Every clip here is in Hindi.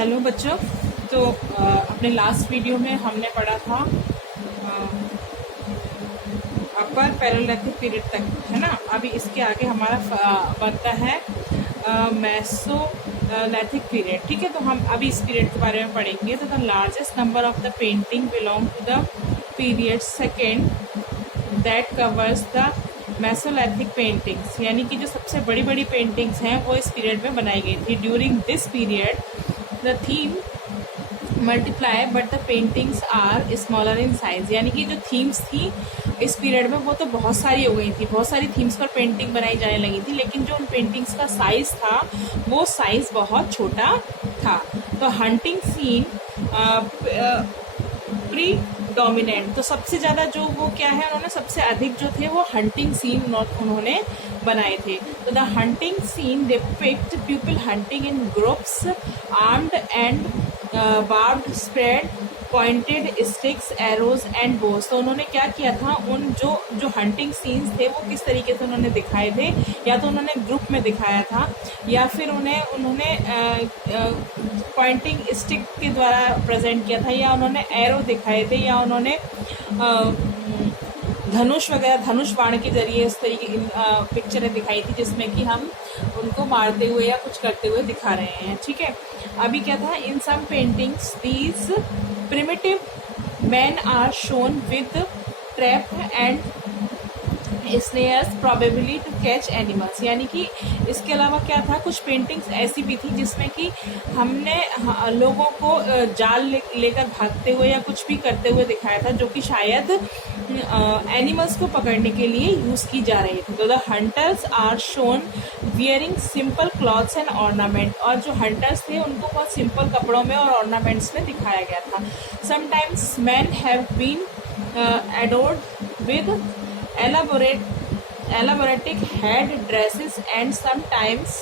हेलो बच्चों। तो अपने लास्ट वीडियो में हमने पढ़ा था अपर पैरेलैथिक पीरियड तक, है ना। अभी इसके आगे हमारा बनता है मेसोलैथिक पीरियड। ठीक है, तो हम अभी इस पीरियड के बारे में पढ़ेंगे। तो the largest number of the painting belong to the period second that covers the Mesolithic paintings, यानी कि जो सबसे बड़ी बड़ी पेंटिंग्स हैं वो इस पीरियड में बनाई गई थी। During this period the theme multiply but the paintings are smaller in size, यानी कि जो थीम्स थी इस पीरियड में वो तो बहुत सारी हो गई थी, बहुत सारी थीम्स पर पेंटिंग बनाई जाने लगी थी, लेकिन जो उन पेंटिंग्स का साइज था वो साइज बहुत छोटा था। तो हंटिंग सीन प्री डोमिनेंट, तो सबसे ज़्यादा जो वो क्या है, उन्होंने सबसे अधिक जो थे वो हंटिंग सीन उन्होंने बनाए थे। तो the hunting scene depict people hunting in groups armed and barbed spread pointed sticks arrows and bows. तो उन्होंने क्या किया था, उन जो हंटिंग सीन्स थे वो किस तरीके से उन्होंने दिखाए थे, या तो उन्होंने ग्रुप में दिखाया था, या फिर उन्होंने पॉइंटिंग स्टिक के द्वारा प्रेजेंट किया था, या उन्होंने एरो दिखाए थे, या उन्होंने धनुष वगैरह, धनुष बाण के जरिए इस तरीके की पिक्चरें दिखाई थी जिसमें कि हम उनको मारते हुए या कुछ करते हुए दिखा रहे हैं। ठीक है, अभी क्या था, in some paintings these primitive man are shown with trap and snares probably to catch animals, यानी कि इसके अलावा क्या था, कुछ पेंटिंग्स ऐसी भी थी जिसमें कि हमने लोगों को जाल लेकर भागते हुए या कुछ भी करते हुए दिखाया था, जो कि शायद एनिमल्स को पकड़ने के लिए यूज़ की जा रही थी। तो the hunters are shown wearing simple clothes and ornament, और जो हंटर्स थे उनको बहुत सिंपल कपड़ों में और ऑर्नामेंट्स में दिखाया गया था। Sometimes man have been adorned with elaboratic head dresses and sometimes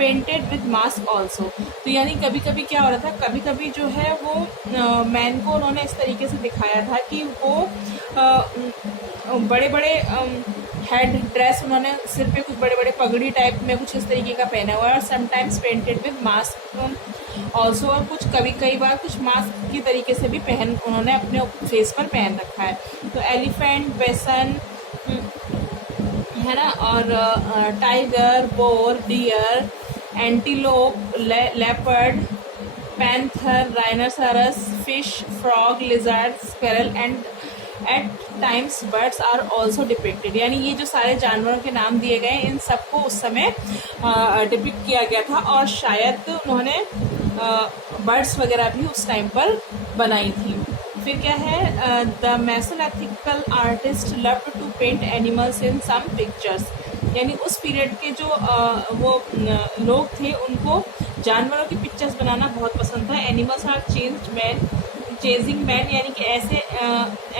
painted with mask also। तो यानी कभी कभी क्या हो रहा था, कभी कभी जो है वो मैन को उन्होंने इस तरीके से दिखाया था कि वो बड़े बड़े हेड ड्रेस, उन्होंने सिर पे कुछ बड़े बड़े पगड़ी टाइप में कुछ इस तरीके का पहना हुआ है, और sometimes painted with mask also, और कुछ कई बार कुछ मास्क की तरीके से भी उन्होंने अपने फेस पर पहन रखा है। तो एलिफेंट, बेसन, है ना, और tiger, boar, deer, antelope, leopard, panther, rhinoceros, fish, frog, lizard, squirrel and at times birds are also depicted, यानी ये जो सारे जानवरों के नाम दिए गए इन सबको उस समय डिपिक्ट किया गया था, और शायद उन्होंने बर्ड्स वगैरह भी उस टाइम पर बनाई थी। फिर क्या है, the Mesolithic artist loved to paint animals in some pictures, यानी उस पीरियड के जो वो लोग थे उनको जानवरों की पिक्चर्स बनाना बहुत पसंद था। एनिमल्स आर चेजिंग मैन, यानी कि ऐसे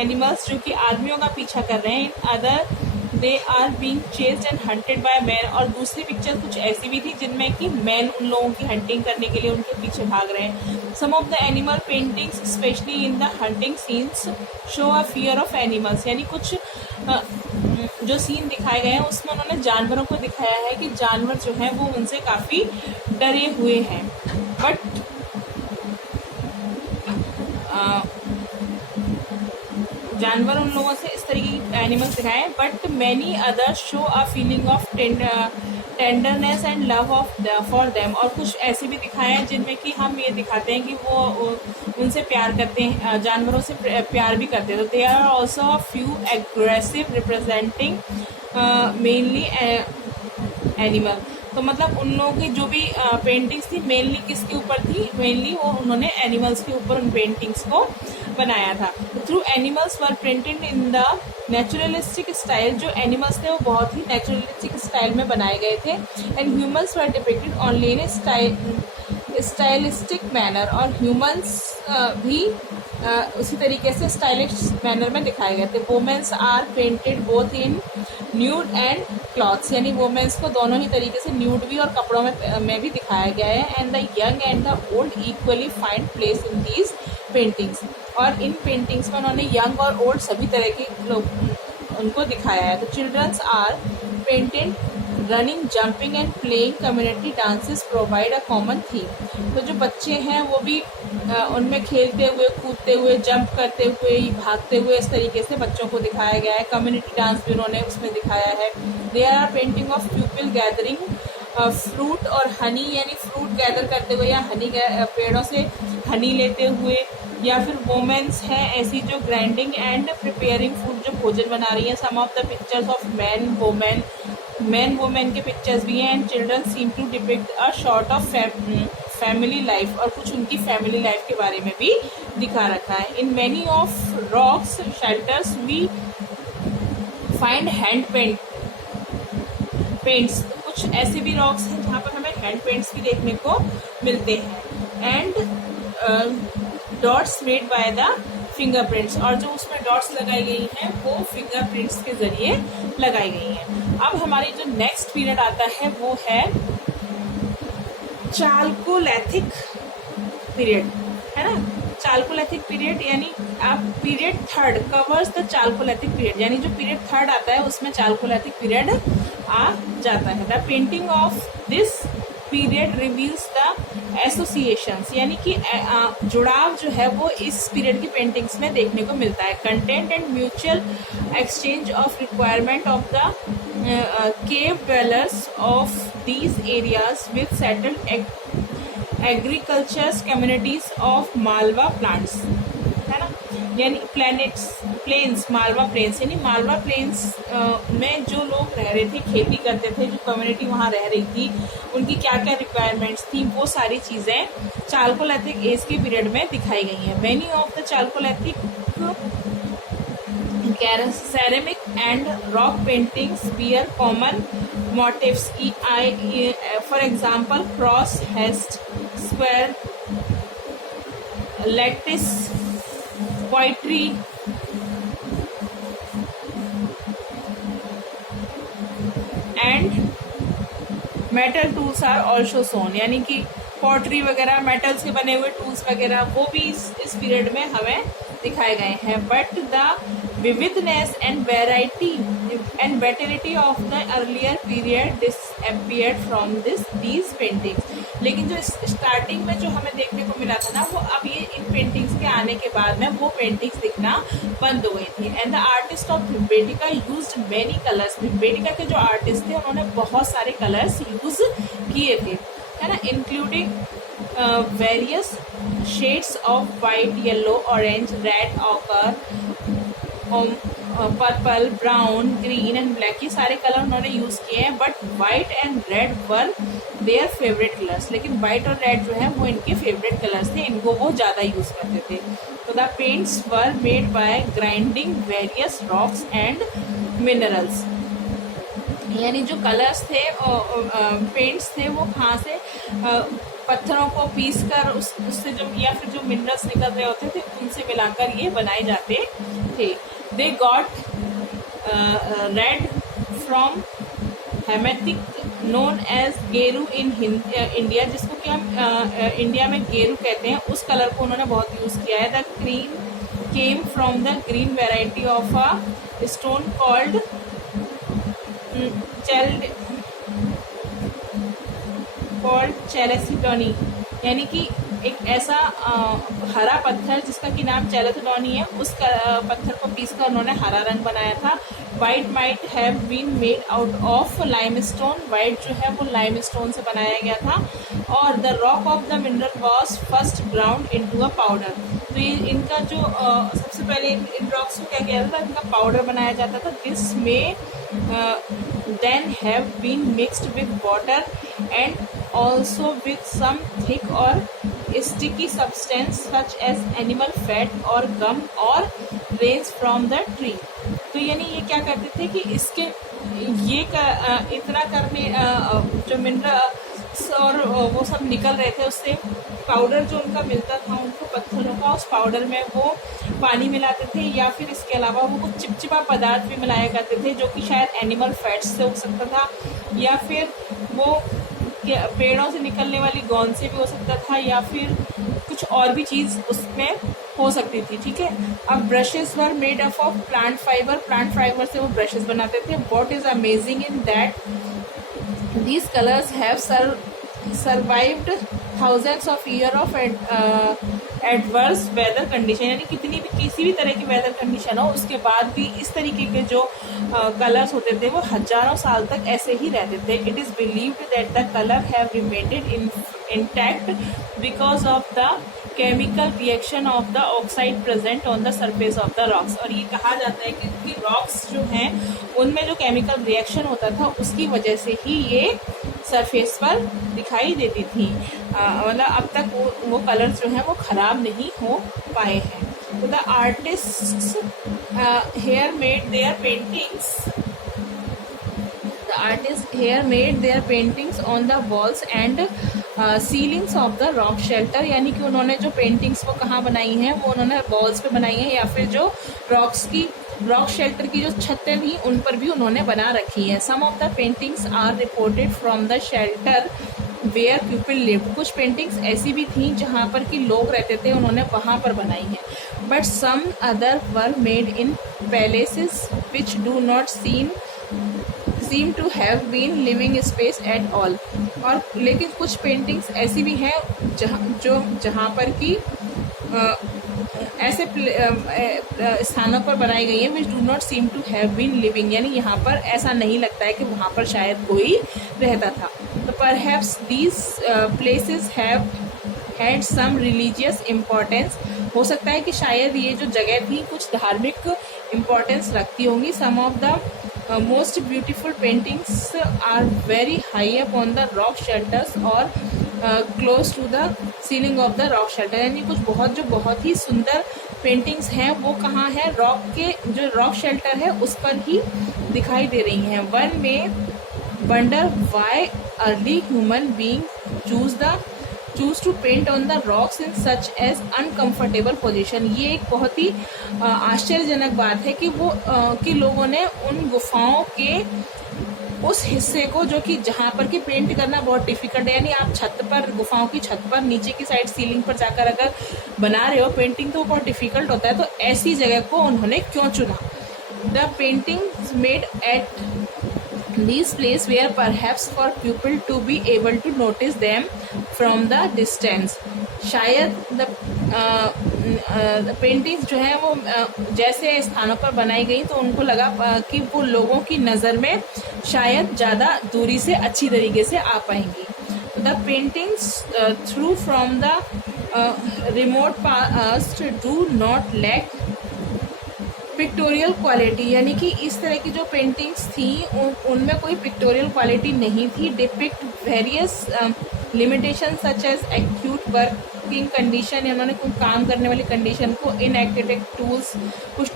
एनिमल्स जो कि आदमियों का पीछा कर रहे हैं। Other they are being chased and hunted by man, और दूसरी पिक्चर कुछ ऐसी भी थी जिनमें कि मैन उन लोगों की हंटिंग करने के लिए उनके पीछे भाग रहे हैं। Some of the animal paintings specially in the hunting scenes show a fear of animals, यानी कुछ जो सीन दिखाए गए हैं उसमें उन्होंने जानवरों को दिखाया है कि जानवर जो हैं वो उनसे काफ़ी डरे हुए हैं। बट जानवर उन लोगों से इस तरीके की एनिमल्स दिखाए, but many others show a feeling of tenderness and love for them, और कुछ ऐसे भी दिखाए हैं जिनमें कि हम ये दिखाते हैं कि वो उनसे प्यार करते हैं, जानवरों से प्यार भी करते हैं। तो they are also a few aggressive representing mainly animal, तो मतलब उन लोगों की जो भी पेंटिंग्स थी मेनली किसके ऊपर थी, मेनली वो उन्होंने एनिमल्स के ऊपर उन पेंटिंग्स को बनाया था। Through animals were printed in the naturalistic style, जो एनिमल्स थे वो बहुत ही नेचुरलिस्टिक स्टाइल में बनाए गए थे। And humans were depicted only in stylistic manner, और ह्यूमन्स भी उसी तरीके से स्टाइलिश मैनर में दिखाए गए थे। Womens are painted both in nude and clothes, यानी वोमेंस को दोनों ही तरीके से न्यूड भी और कपड़ों में भी दिखाया गया है। And the young and the old equally find place in these paintings, और इन पेंटिंग्स में उन्होंने यंग और ओल्ड सभी तरह के लोग उनको दिखाया है। तो childrens are painted running, jumping and playing community dances provide a common theme. तो जो बच्चे हैं वो भी उनमें खेलते हुए, कूदते हुए, जंप करते हुए, भागते हुए, इस तरीके से बच्चों को दिखाया गया है। कम्युनिटी डांस भी उन्होंने उसमें दिखाया है। There are painting of pupil gathering fruit और हनी, यानी फ्रूट गैदर करते हुए या हनी पेड़ों से हनी लेते हुए, या फिर वोमेन्स हैं ऐसी जो ग्राइंडिंग एंड प्रिपेयरिंग फूड, जो भोजन बना रही हैं। Some of the pictures of man women के पिक्चर्स भी हैं। And children seem to depict a sort of family life, और कुछ उनकी फैमिली लाइफ के बारे में भी दिखा रखा है। In many of rocks shelters we find hand paints. कुछ ऐसे भी रॉक्स हैं जहाँ पर हमें हैंड पेंट्स भी देखने को मिलते हैं। And dots made by the fingerprints, और जो उसमें डॉट्स लगाई गई हैं वो फिंगरप्रिंट्स के जरिए लगाई गई हैं। अब हमारी जो नेक्स्ट पीरियड आता है वो है चाल्कोलिथिक पीरियड, है ना। चाल्कोलिथिक पीरियड यानी आप period third covers the chalcolithic period, यानी जो पीरियड थर्ड आता है उसमें चाल्कोलिथिक पीरियड आ जाता है। The painting of this period reveals the associations, यानी कि जुड़ाव जो है वो इस पीरियड की पेंटिंग्स में देखने को मिलता है। Content and mutual exchange of requirement of the cave dwellers of these areas with settled agriculture communities of Malwa plants, है ना। यानी प्लेन्स, मालवा प्लेन्स, यानी मालवा प्लेन्स में जो लोग रह रहे थे, खेती करते थे, जो कम्युनिटी वहाँ रह रही थी, उनकी क्या क्या रिक्वायरमेंट्स थी, वो सारी चीज़ें चाल्कोलिथिक एज के पीरियड में दिखाई गई हैं। Many of the chalcolithic ceramic and rock paintings bear common motifs. For example, cross, hest, square, lattice, poetry, and metal tools are also shown, यानी कि पॉटरी वगैरह, मेटल्स के बने हुए टूल्स वगैरह वो भी इस पीरियड में हमें दिखाए गए हैं। But the vividness and variety and vitality of the earlier period disappeared from these paintings. लेकिन जो स्टार्टिंग में जो हमें देखने को मिला था ना, वो अब ये इन पेंटिंग्स के आने के बाद में वो पेंटिंग्स दिखना बंद हो गई थी। And the artist of Bhimbetka used many colours. Bhimbetka के जो आर्टिस्ट थे उन्होंने बहुत सारे कलर्स यूज किए थे, है ना, including various shades of white, yellow, orange, red, occur, purple, brown, green and black, ये सारे कलर उन्होंने यूज़ किए हैं। But white and red were their favourite colours, लेकिन वाइट और रेड जो है वो इनके फेवरेट कलर्स थे, इनको वो ज़्यादा यूज़ करते थे। तो the paints were made by grinding various rocks and minerals, यानी जो कलर्स थे, पेंट्स थे, वो कहाँ से, पत्थरों को पीस कर उससे जो, या फिर जो मिनरल्स निकल रहे होते थे उनसे मिलाकर ये बनाए जाते थे। They got red from hematic known as geru in India, जिसको कि हम इंडिया में गेरू कहते हैं, उस कलर को उन्होंने बहुत यूज़ किया है। The cream came from the green variety of a stone called chalcedony, यानी कि एक ऐसा हरा पत्थर जिसका कि नाम चैलेसिडोनी है, उस पत्थर को पीस कर उन्होंने हरा रंग बनाया था। White might have been made out of limestone, white जो है वो लाइमस्टोन से बनाया गया था। और the rock of the mineral was first ground into a powder, तो ये इनका जो सबसे पहले इन रॉक्स को क्या किया था, इनका पाउडर बनाया जाता था। दिस में then have been mixed with water and also with some thick or sticky substance such as animal fat or gum or rains from the tree। तो यानी ये क्या करते थे कि इसके ये इतना करने जो मिनरल्स और वो सब निकल रहे थे, उससे पाउडर जो उनका मिलता था उनको पत्थरों का, उस पाउडर में वो पानी मिलाते थे, या फिर इसके अलावा वो कुछ चिपचिपा पदार्थ भी मिलाया करते थे जो कि शायद एनिमल फैट्स से हो सकता था, या फिर वो पेड़ों से निकलने वाली गोंद से भी हो सकता था, या फिर कुछ और भी चीज़ उसमें हो सकती थी। ठीक है, अब brushes were made up of plant fibre, plant fibre से वो ब्रशेस बनाते थे। What is amazing in that These colors have survived thousands of years of adverse weather condition, यानी किसी भी तरह की वेदर कंडीशन हो उसके बाद भी इस तरीके के जो कलर्स होते थे वो हजारों साल तक ऐसे ही रहते थे. It is believed that the colour have remained intact because of the chemical reaction of the oxide present on the surface of the rocks. और ये कहा जाता है कि रॉक्स जो हैं उनमें जो केमिकल रिएक्शन होता था उसकी वजह से ही ये सरफेस पर दिखाई देती थी. मतलब अब तक वो कलर्स जो हैं वो ख़राब नहीं हो पाए हैं. तो the artist here made their paintings on the walls and ceilings of the rock shelter, यानी कि उन्होंने जो पेंटिंग्स वो कहाँ बनाई हैं, वो उन्होंने वॉल्स पे बनाई हैं या फिर जो रॉक शेल्टर की जो छतें थी उन पर भी उन्होंने बना रखी हैं. Some of the paintings are reported from the shelter where people lived. कुछ पेंटिंग्स ऐसी भी थी जहाँ पर कि लोग रहते थे, उन्होंने वहाँ पर बनाई हैं. But some other were made in palaces which do not seem to have been living space at all. और लेकिन कुछ पेंटिंग्स ऐसी भी हैं जहाँ पर कि ऐसे स्थानों पर बनाई गई हैं which do not seem to have been living, यानी यहाँ पर ऐसा नहीं लगता है कि वहाँ पर शायद कोई रहता था. तो perhaps these places have had some religious importance. हो सकता है कि शायद ये जो जगह थी कुछ धार्मिक इम्पोर्टेंस रखती होंगी. Some of the most beautiful paintings are very high up on the rock shelters or close to the ceiling of the rock shelter. यानी कुछ बहुत ही सुंदर पेंटिंग्स हैं वो कहाँ है, रॉक के जो रॉक शेल्टर है उस पर ही दिखाई दे रही हैं. One may wonder why early human being choose to paint on the rocks in such as uncomfortable position. ये एक बहुत ही आश्चर्यजनक बात है कि कि लोगों ने उन गुफाओं के उस हिस्से को जो कि जहाँ पर कि पेंट करना बहुत डिफिकल्ट है, यानी आप छत पर गुफाओं की छत पर नीचे की साइड सीलिंग पर जाकर अगर बना रहे हो पेंटिंग तो बहुत डिफिकल्ट होता है, तो ऐसी जगह को उन्होंने क्यों चुना. The paintings made at these place were perhaps for people to be able to notice them from the distance. शायद द पेंटिंग्स जो है वो जैसे स्थानों पर बनाई गई तो उनको लगा कि वो लोगों की नज़र में शायद ज़्यादा दूरी से अच्छी तरीके से आ पाएंगी. The paintings through from the remote past do not lack pictorial quality, यानी कि इस तरह की जो पेंटिंग्स थी उनमें कोई पिक्टोरियल क्वालिटी नहीं थी. Depict various limitation such as acute working condition, उन्होंने कुछ काम करने वाली कंडीशन को, इनएक्टेड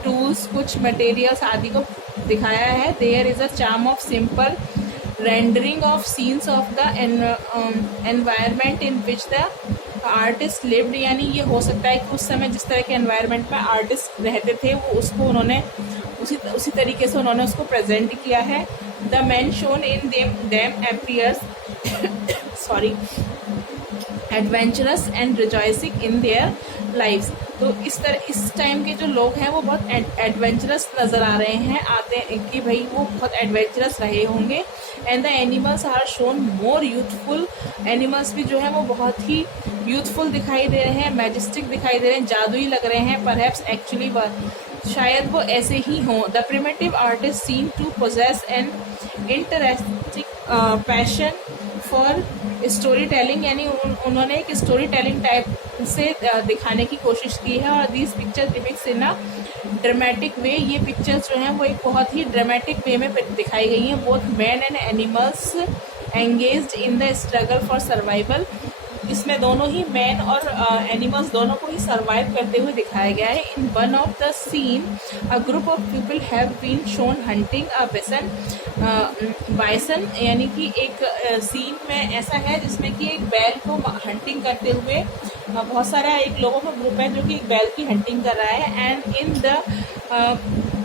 टूल्स कुछ मटेरियल्स आदि को दिखाया है. There is a charm of simple rendering of scenes of the environment in which the artist lived, यानी ये हो सकता है कि उस समय जिस तरह के एनवायरनमेंट में आर्टिस्ट रहते थे वो उसको उन्होंने उसी तरीके से उन्होंने उसको प्रेजेंट किया है. The man shown in them appears adventurous and rejoicing in their lives. तो इस टाइम के जो लोग हैं वो बहुत एडवेंचरस नज़र आ रहे हैं, आते हैं कि भाई वो बहुत एडवेंचरस रहे होंगे. And the animals are shown more youthful, animals भी जो है वो बहुत ही यूथफुल दिखाई दे रहे हैं, मैजेस्टिक दिखाई दे रहे हैं, जादुई लग रहे हैं. परहैप्स एक्चुअली शायद वो ऐसे ही हों. The primitive artist seem to possess an interesting passion for story telling, यानी उन्होंने एक स्टोरी टेलिंग टाइप से दिखाने की कोशिश की है. और this picture depicts in a dramatic way, ये पिक्चर्स जो हैं वो एक बहुत ही ड्रामेटिक वे में दिखाई गई हैं. Both man and animals engaged in the struggle for survival, इसमें दोनों ही मैन और एनिमल्स दोनों को ही सर्वाइव करते हुए दिखाया गया है. In one of the scene a group of people have been shown hunting a bison, यानी कि एक सीन में ऐसा है जिसमें कि एक बैल को हंटिंग करते हुए बहुत सारा एक लोगों का ग्रुप है जो कि एक बैल की हंटिंग कर रहा है. And in the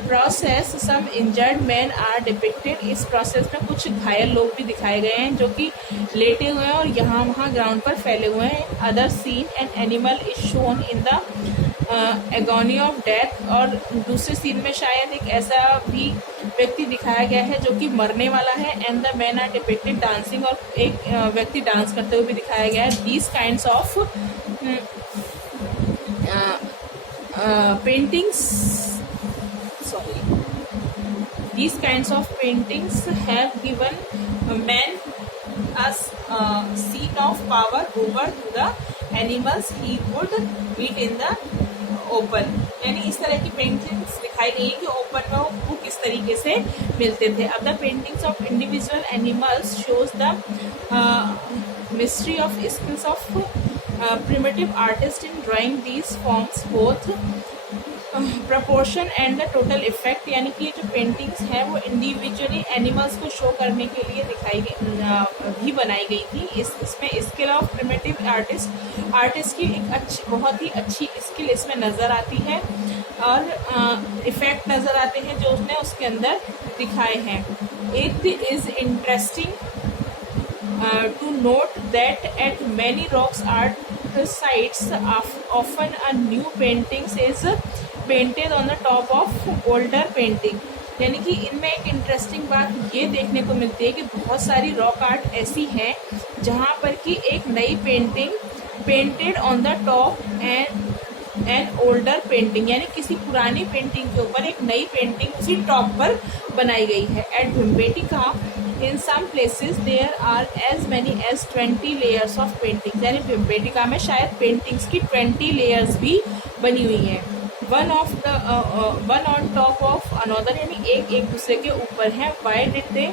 process some injured man are depicted, इस प्रोसेस में कुछ घायल लोग भी दिखाए गए हैं जो कि लेटे हुए हैं और यहाँ वहाँ ग्राउंड पर फैले हुए हैं. Other seen an animal is shown in the agony of death, और दूसरे सीन में शायद एक ऐसा भी व्यक्ति दिखाया गया है जो कि मरने वाला है, and the man are depicted dancing, और एक व्यक्ति डांस करते हुए भी दिखाया गया है। These kinds of paintings, sorry, these kinds of paintings have given man a scene of power over the animals he would meet in the open. यानी इस तरह की पेंटिंग्स दिखाई गई है कि ओपन में वो किस तरीके से मिलते थे। अब the paintings of individual animals shows the mystery of skills of primitive artists in drawing these forms, both proportion and the total effect। यानी कि ये जो पेंटिंग्स हैं वो इंडिविजुअली एनिमल्स को शो करने के लिए भी बनाई गई थी। इसमें स्किल ऑफ प्रिमिटिव आर्टिस्ट की एक बहुत ही अच्छी स्किल इसमें नज़र आती है, और इफ़ेक्ट नज़र आते हैं जो उसने उसके अंदर दिखाए हैं। It is interesting to note that at many rocks art sites often a new paintings is painted on the top of older painting। यानी कि इनमें एक इंटरेस्टिंग बात ये देखने को मिलती है कि बहुत सारी रॉक आर्ट ऐसी हैं जहाँ पर कि एक नई painting painted on the top and older painting, यानी किसी पुरानी पेंटिंग के ऊपर एक नई पेंटिंग उसी टॉप पर बनाई गई है। At Bhimbetka in some places there are as many as 20 layers of paintings। यानी भिम्बेटका में शायद पेंटिंग्स की 20 layers भी बनी हुई हैं। One on top of another, यानी एक दूसरे के ऊपर है। Why did the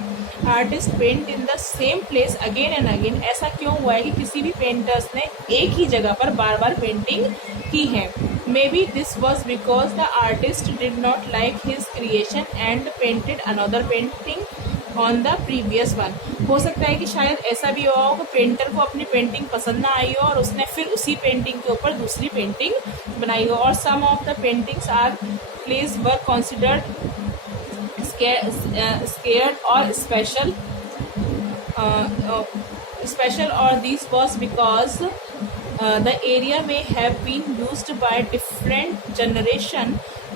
artist paint in the same place again and again. ऐसा क्यों हुआ है कि किसी भी पेंटर्स ने एक ही जगह पर बार बार पेंटिंग की है। May be this was because the artist did not like his creation and painted another painting on the previous one. हो सकता है कि शायद ऐसा भी हुआ हो कि पेंटर को अपनी पेंटिंग पसंद ना आई हो और उसने फिर उसी पेंटिंग के ऊपर दूसरी पेंटिंग बनाई हो। और some of the paintings are place were considered scared और स्पेशल और this was because the area may have been used by different generation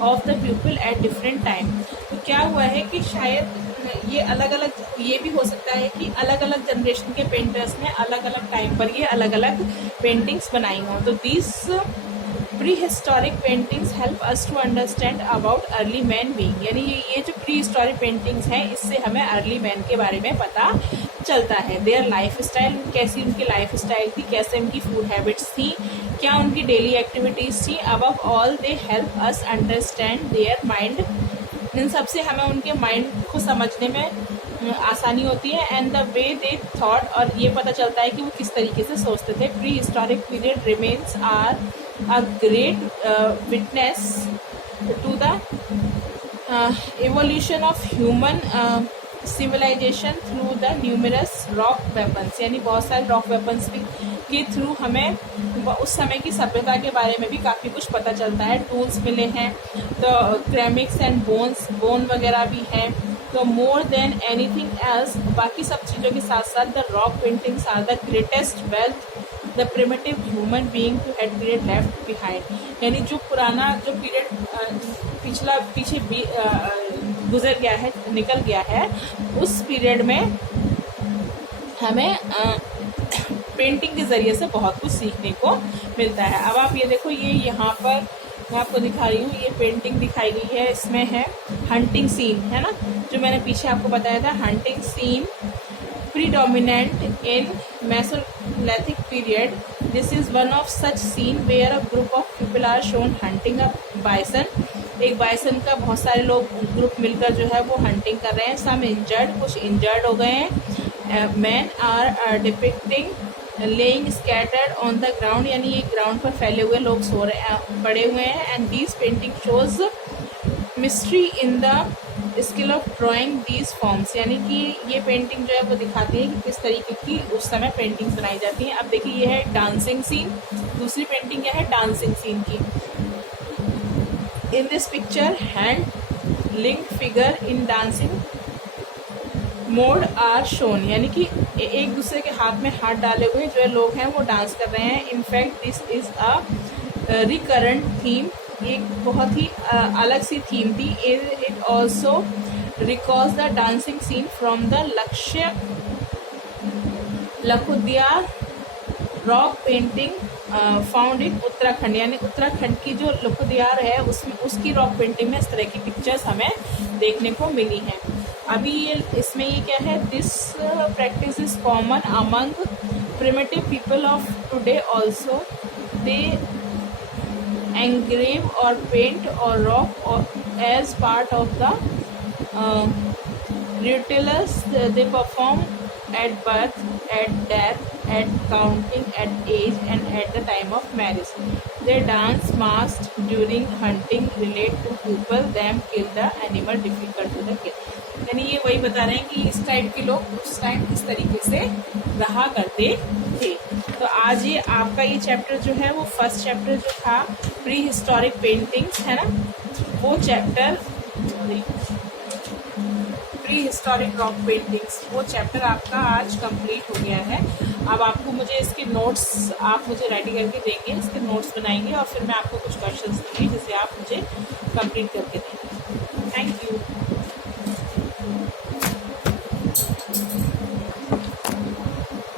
of the people at different time। तो क्या हुआ है कि शायद ये अलग अलग, ये भी हो सकता है कि अलग अलग जनरेशन के पेंटर्स ने अलग अलग टाइम पर ये अलग अलग पेंटिंग्स बनाई हों। तो this prehistoric paintings help us to understand about early man being. यानी ये जो प्री हिस्टोरिक पेंटिंग्स हैं इससे हमें अर्ली मैन के बारे में पता चलता है। देयर लाइफ स्टाइल, कैसी उनकी लाइफ स्टाइल थी, कैसे उनकी फूड हैबिट्स थी, क्या उनकी डेली एक्टिविटीज़ थी। Above all they help us understand their mind. इन सबसे हमें उनके माइंड को समझने में आसानी होती है। And the way they thought, और ये पता चलता है कि वो किस तरीके से सोचते थे। Prehistoric period remains are a great witness to the evolution of human civilisation through the numerous rock weapons. यानी बहुत सारे रॉक वेपन्स के थ्रू हमें उस समय की सभ्यता के बारे में भी काफ़ी कुछ पता चलता है। टूल्स मिले हैं, तो क्रैमिक्स एंड बोन वगैरह भी हैं। तो मोर देन एनीथिंग एल्स, बाकी सब चीज़ों के साथ साथ the rock paintings are the greatest wealth the primitive human being to had period left behind. यानी जो पुराना जो पीरियड पीछे गुजर गया है, निकल गया है, उस पीरियड में हमें पेंटिंग के ज़रिए से बहुत कुछ सीखने को मिलता है। अब आप ये देखो, ये यहाँ पर मैं आपको दिखा रही हूँ, ये पेंटिंग दिखाई गई है। इसमें है हंटिंग सीन, है ना, जो मैंने पीछे आपको बताया था। Hunting scene predominant in Mesolithic period. This is one of such scene where a group of people are shown hunting a bison। एक बाइसन का बहुत सारे लोग ग्रुप मिलकर जो है वो हंटिंग कर रहे हैं। सम इंजर्ड, कुछ इंजर्ड हो गए हैं। Man are depicting laying scattered on the ground, यानी ये ग्राउंड पर फैले हुए लोग सो रहे हैं, पड़े हुए हैं। And these painting shows mystery in the skill of drawing these forms. यानी कि ये पेंटिंग जो है वो दिखाती है कि किस तरीके की उस समय पेंटिंग्स बनाई जाती हैं। अब देखिए, ये है डांसिंग सीन। दूसरी पेंटिंग क्या है? डांसिंग सीन की। In this picture hand linked figure in dancing mode are shown, यानी कि एक दूसरे के हाथ में हाथ डाले हुए जो लोग हैं वो डांस कर रहे हैं। In fact this is a recurrent theme, एक बहुत ही अलग सी थीम थी। It also recalls the dancing scene from the Lakhudiyar rock painting found in Uttarakhand, यानी उत्तराखंड की जो लखुदियार है उसमें उसकी रॉक पेंटिंग में इस तरह की पिक्चर्स हमें देखने को मिली हैं। अभी ये इसमें ये क्या है, this practice is common among primitive people of today also, they engrave or paint or rock or as part of the rituals they perform at birth, at death, at counting, at age and at the time of marriage. They dance masked during hunting, relate to people them kill the animal difficult to the kill. यानी ये वही बता रहे हैं कि इस टाइप के लोग उस टाइम इस तरीके से रहा करते थे। तो आज ये आपका ये चैप्टर जो है वो फर्स्ट चैप्टर जो था प्री हिस्टोरिक पेंटिंग्स है ना, वो chapter pre historic rock paintings वो चैप्टर आपका आज कंप्लीट हो गया है। अब आपको मुझे इसके नोट्स आप मुझे रेडी करके देंगे, इसके नोट्स बनाएंगे और फिर मैं आपको कुछ क्वेश्चंस दूंगी जिसे आप मुझे कंप्लीट करके देंगे। Thank you.